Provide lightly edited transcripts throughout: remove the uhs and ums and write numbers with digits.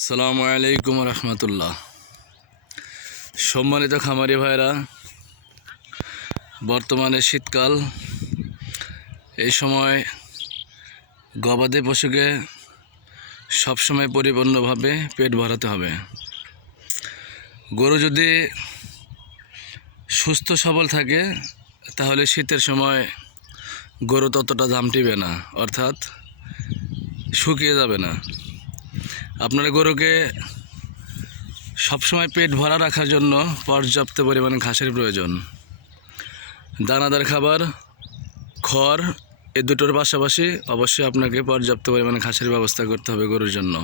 আসসালামু আলাইকুম রহমতুল্লাহ। সম্মানিত খামারি ভাইরা, বর্তমানে শীতকাল। এই সময় গবাদি পশুকে সবসময় পরিপূর্ণভাবে পেট ভরাতে হবে। গরু যদি সুস্থ সবল থাকে তাহলে শীতের সময় গরু ততটা ঝামটিবে না, অর্থাৎ শুকিয়ে যাবে না। আপনার গরুকে সবসময় পেট ভরা রাখার জন্য পর্যাপ্ত পরিমাণে ঘাসের প্রয়োজন। দানাদার খাবার, খড়, এই দুটোর পাশাপাশি অবশ্যই আপনাকে পর্যাপ্ত পরিমাণে ঘাসের ব্যবস্থা করতে হবে গরুর জন্য।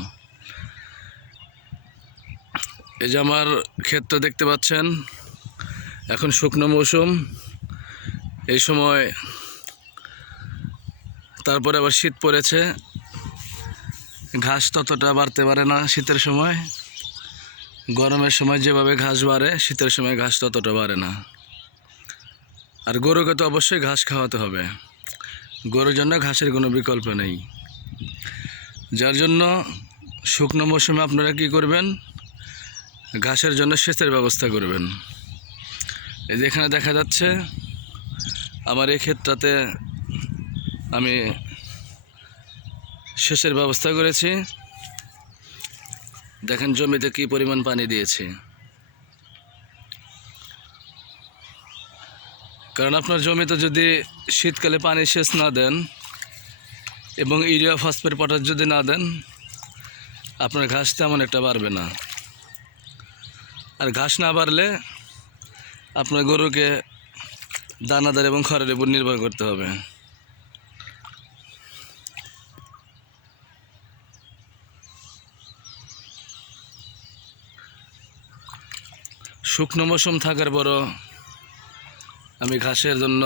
এই যে আমার ক্ষেতটা দেখতে পাচ্ছেন, এখন শুকনো মৌসুম। এই সময় তারপরে আবার শীত পড়েছে, ঘাস ততটা বাড়তে পারে না শীতের সময়। গরমের সময় যেভাবে ঘাস বাড়ে, শীতের সময় ঘাস ততটা বাড়ে না। আর গরুকে তো অবশ্যই ঘাস খাওয়াতে হবে, গরুর জন্য ঘাসের কোনো বিকল্প নেই। যার জন্য শুকনো মৌসুমে আপনারা কি করবেন, ঘাসের জন্য সেচের ব্যবস্থা করবেন। এই যে এখানে দেখা যাচ্ছে আমার এই ক্ষেতটাতে আমি সেচের ব্যবস্থা করেছি। দেখেন জমিতে কি পরিমাণ পানি দিয়েছি। কারণ আপনার জমিতে যদি শীতকালে পানি সেচ না দেন এবং ইউরিয়া, ফসফেট, পটাশ যদি না দেন, আপনার ঘাস তেমন একটা বাড়বে না। আর ঘাস না বাড়লে আপনার গরুকে দানাদার এবং খড়ের উপর নির্ভর করতে হবে। শুকনো মৌসুম থাকার পরও আমি ঘাসের জন্য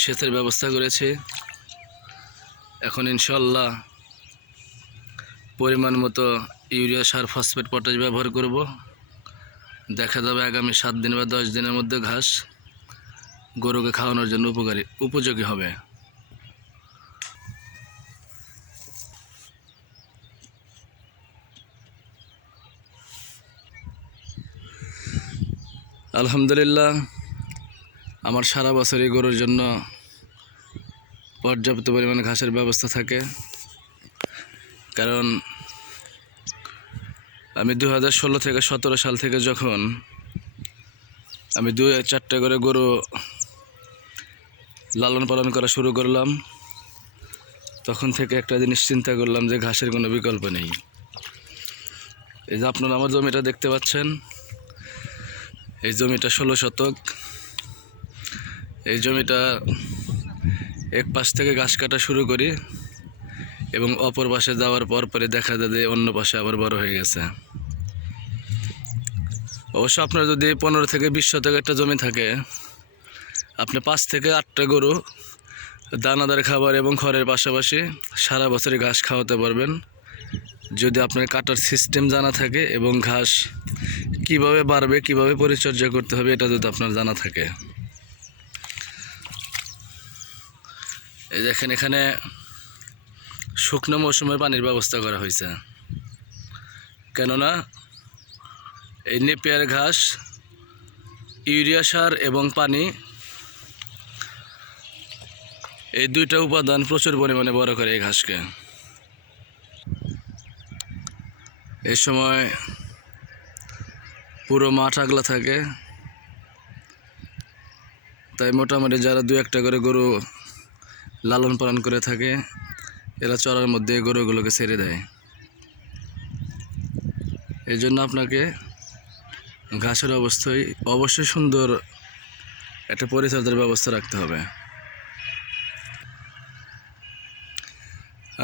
সেচের ব্যবস্থা করেছি। এখন ইনশাল্লাহ পরিমাণ মতো ইউরিয়া, সার, ফসফেট, পটাশ ব্যবহার করব। দেখা যাবে আগামী 7 দিন বা 10 দিনের মধ্যে ঘাস গরুকে খাওয়ানোর জন্য উপযোগী হবে। আলহামদুলিল্লাহ, আমার সারা বছরই গরুর জন্য পর্যাপ্ত পরিমাণে ঘাসের ব্যবস্থা থাকে। কারণ আমি 2016 থেকে 17 সাল থেকে যখন আমি 2-4টা করে গরু লালন পালন করা শুরু করলাম, তখন থেকে একটা জিনিস চিন্তা করলাম যে ঘাসের কোনো বিকল্প নেই। এই যে আপনারা আমার জমিটা দেখতে পাচ্ছেন, এই জমিটা 16 শতক। এই জমিটা এক পাশ থেকে ঘাস কাটা শুরু করি এবং অপর পাশে যাওয়ার পরে দেখা যায় যে অন্য পাশে আবার বড় হয়ে গেছে। অবশ্য আপনার যদি 15 থেকে 20 শতক একটা জমি থাকে, আপনি 5 থেকে 8টা গরু দানাদার খাবার এবং খড়ের পাশাপাশি সারা বছরই ঘাস খাওয়াতে পারবেন, যদি আপনার কাটার সিস্টেম জানা থাকে এবং ঘাস কিভাবে বাড়বে, কিভাবে পরিচর্যা করতে হবে এটা যদি আপনার জানা থাকে। এই দেখেন এখানে শুকনো মৌসুমে পানির ব্যবস্থা করা হয়েছে, কেননা এই নেপিয়ার ঘাস, ইউরিয়া সার এবং পানি, এই দুইটা উপাদান প্রচুর পরিমাণে বড় করে এই ঘাসকে। এই সময় পুরো মাঠ আগলা থাকে, তাই মোটামুটি যারা 2-1টা করে গরু লালন পালন করে থাকে, এরা চড়ার মধ্যে গরুগুলোকে ছেড়ে দেয়। এই জন্য আপনাকে ঘাসের অবশ্যই সুন্দর একটা পরিচর্যার ব্যবস্থা রাখতে হবে।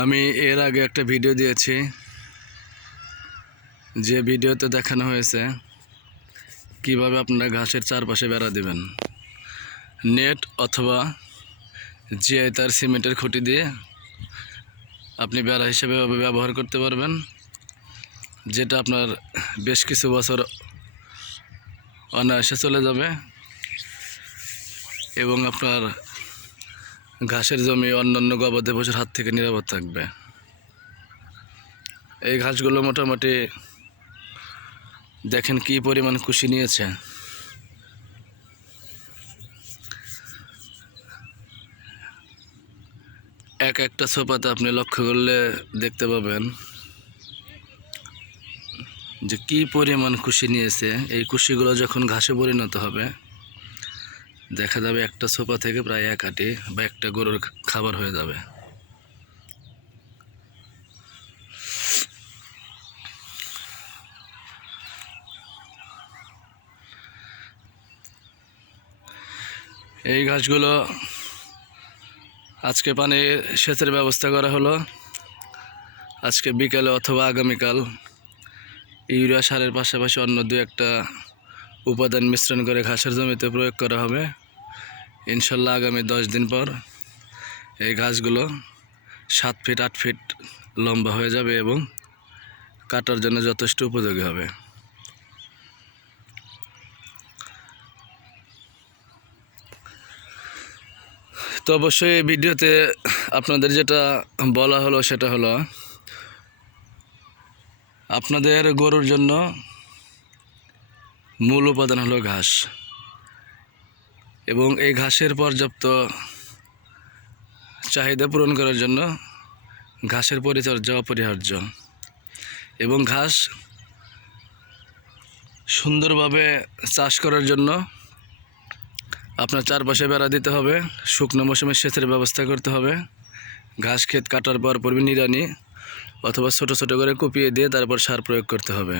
আমি এর আগে একটা ভিডিও দিয়েছি, যে ভিডিওতে দেখানো হয়েছে কিভাবে আপনারা ঘাসের চারপাশে বেড়া দেবেন। নেট অথবা জিআই তার, সিমেন্টের খুঁটি দিয়ে আপনি বেড়া হিসেবে ব্যবহার করতে পারবেন, যেটা আপনার বেশ কিছু বছর অনায়াসে চলে যাবে এবং আপনার ঘাসের জমি অন্যান্য গবাদি পশুর হাত থেকে নিরাপদ থাকবে। এই ঘাসগুলো মোটামুটি দেখেন কি পরিমাণ কুশি নিয়েছে। এক একটা সোপাতে আপনি লক্ষ্য করলে দেখতে পাবেন যে কি পরিমাণ কুশি নিয়েছে। এই কুশিগুলো যখন ঘাসে পরিণত হবে দেখা যাবে একটা সোপা থেকে প্রায় 1 আটি বা একটা গরুর খাবার হয়ে যাবে। এই ঘাসগুলো আজকে পানি সেচের ব্যবস্থা করা হলো। আজকে বিকালে অথবা আগামীকাল ইউরিয়া সারের পাশাপাশি অন্য 2-1টা উপাদান মিশ্রণ করে ঘাসের জমিতে প্রয়োগ করা হবে। ইনশাল্লাহ আগামী 10 দিন পর এই ঘাসগুলো 7 ফিট 8 ফিট লম্বা হয়ে যাবে এবং কাটার জন্য যথেষ্ট উপযোগী হবে। তো অবশ্যই এই ভিডিওতে আপনাদের যেটা বলা হলো সেটা হলো আপনাদের গরুর জন্য মূল উপাদান হলো ঘাস এবং এই ঘাসের পর্যাপ্ত চাহিদা পূরণ করার জন্য ঘাসের পরিচর্যা অপরিহার্য এবং ঘাস সুন্দরভাবে চাষ করার জন্য আপনার চারপাশে বেড়া দিতে হবে, শুকনো মৌসুমে সেচের ব্যবস্থা করতে হবে, ঘাস ক্ষেত কাটার পর পূর্বে নিড়ানি অথবা ছোট ছোট করে কুপিয়ে দিয়ে তারপর সার প্রয়োগ করতে হবে।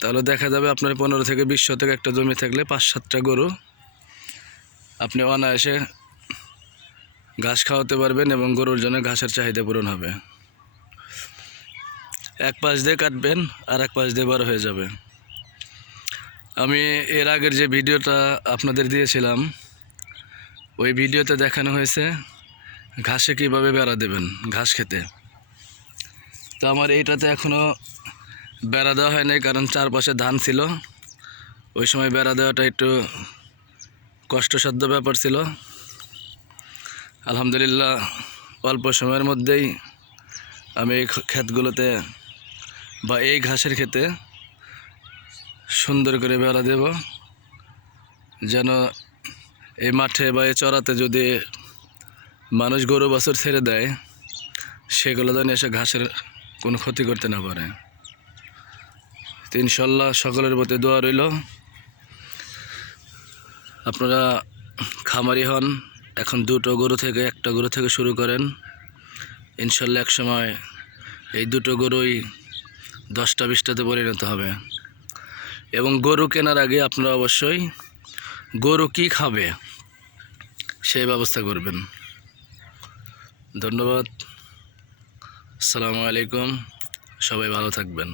তাহলে দেখা যাবে আপনার 15 থেকে 20 শতক একটা জমি থাকলে 5-7টা গরু আপনি অনায়াসে ঘাস খাওয়াতে পারবেন এবং গরুর জন্য ঘাসের চাহিদা পূরণ হবে। এক পাশ দিয়ে কাটবেন আর এক পাশ দিয়ে বড় হয়ে যাবে। আমি এর আগের যে ভিডিওটা আপনাদের দিয়েছিলাম ওই ভিডিওতে দেখানো হয়েছে ঘাসে কীভাবে বেড়া দেবেন ঘাস খেতে। তো আমার এইটাতে এখনও বেড়া দেওয়া হয়নি, কারণ চারপাশে ধান ছিল। ওই সময় বেড়া দেওয়াটা একটু কষ্টসাধ্য ব্যাপার ছিল। আলহামদুলিল্লাহ অল্প সময়ের মধ্যেই আমি এই ক্ষেতগুলোতে বা এই ঘাসের ক্ষেতে সুন্দর করে বেড়া দেব, যেন এই মাঠে বা এই চড়াতে যদি মানুষ গরু বাছুর ছেড়ে দেয় সেগুলো যেন এসে ঘাসের কোনো ক্ষতি করতে না পারে। তো ইনশাল্লাহ সকলের প্রতি দোয়া রইল। আপনারা খামারি হন, এখন 2টো গরু থেকে 1টা গরু থেকে শুরু করেন। ইনশাল্লাহ এক সময় এই 2টো গরুই 10টা 20টাতে পরিণত হবে। এবং গরু কেনার আগে আপনারা অবশ্যই গরু কি খাবে সেই ব্যবস্থা করবেন। ধন্যবাদ। আসসালামু আলাইকুম, সবাই ভালো থাকবেন।